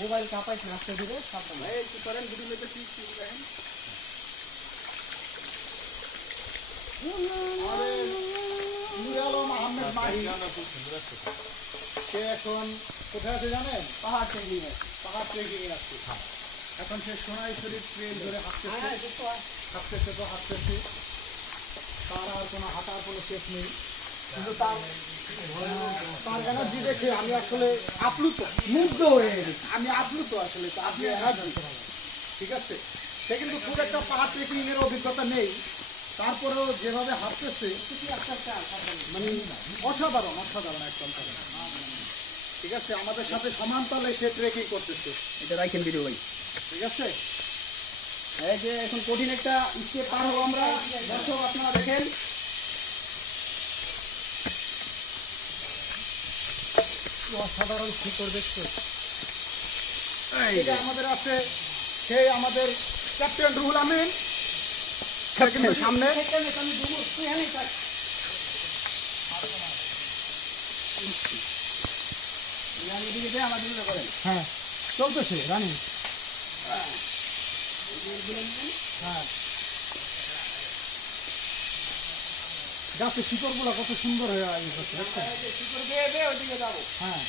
Mobile কাপাইছ না আস্তে ধীরে সাবধান এই কি করেন ভিডিও লেতে ঠিক দেখেন আরে নূর আলম আহমেদ মাহি সে এখন কোথায় আছে জানেন? পাহাড় ট্রেকিং এ পাহাড় ট্রেকিং এ আছে। এখন সে সোনাই শরীর ট্রেন ধরে হাঁটতেছে তো হাঁটতেছে, তার আর কোনো হাঁটার কোনো শেষ নেই। কিন্তু তার এনার্জি দেখে আমি আসলে আপ্লুত, মুগ্ধ হয়ে গেছি। আমি আপ্লুত আসলে তার যে এনার্জি, ঠিক আছে। সে কিন্তু খুব একটা পাহাড় ট্রেকিং এর অভিজ্ঞতা নেই, তারপরেও যেভাবে হাঁটতেছে মানে অসাধারণ অসাধারণ একদম, ঠিক আছে। আমাদের সাথে সমান তালে সে ট্রেকিং করতেছে, এটা রাখেন ভিডিও ভাই। ঠিক আছে। এই যে এখন কঠিন একটা স্টেপ পার হবো আমরা, দর্শক আপনারা দেখেন। অসাধারণ শিকড় দেখছে। এটা আমাদের আছে সেই আমাদের ক্যাপ্টেন রুহুল আমিন, কিন্তু সামনে হ্যাঁ চলতেছে রানিং। হ্যাঁ গাছের শিকড় গুলা কত সুন্দর হয়ে দেখছেন। হ্যাঁ